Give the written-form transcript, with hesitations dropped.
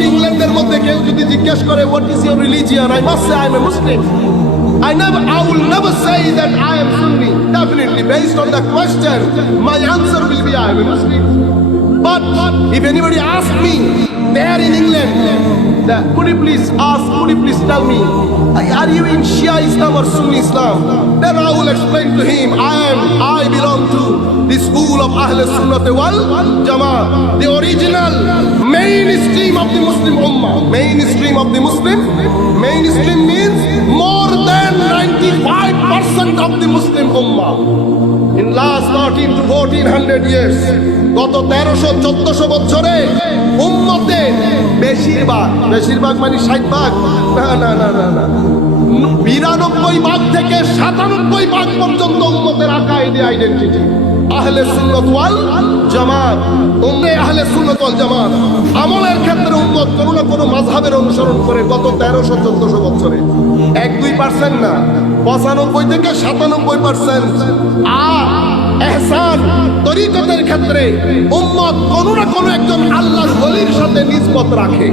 আমাকে ইংল্যান্ডের মধ্যে কেউ যদি জিজ্ঞেস করে what is your religion, I must say I am a Muslim. I will never say that I am Sunni. Definitely, based on the question, my answer will be I am a Muslim. But if anybody asks me there in England, could you please tell me, are you in Shia Islam or Sunni Islam? Then I will explain to him, I belong to the school of Ahl Sunnah wal Jama'ah, the original mainstream of the Muslim Ummah. Mainstream of the Muslim, mainstream means more than 95% of the Muslim Ummah. In last 13 to 1400 years, গত 1300-1400 বছরে উম্মতে বেশিরভাগ মানে 60 ভাগ, না 92 থেকে 97 পর্যন্ত উম্মতের আকাইদে আইডেন্টিটি আহলে সুন্নাত ওয়াল জামাত। আহলে সুন্নাত ওয়াল জামাত আমলের ক্ষেত্রে উম্মত কোনো না কোনো মাযহাবের অনুসরণ করে গত 1300-1400 বছরে 1-2% না, 95 থেকে 97%। আর ইহসান তরিকতের ক্ষেত্রে উম্মত কোনো না কোনো একজন আল্লাহর ওলির সাথে নিসবত রাখে।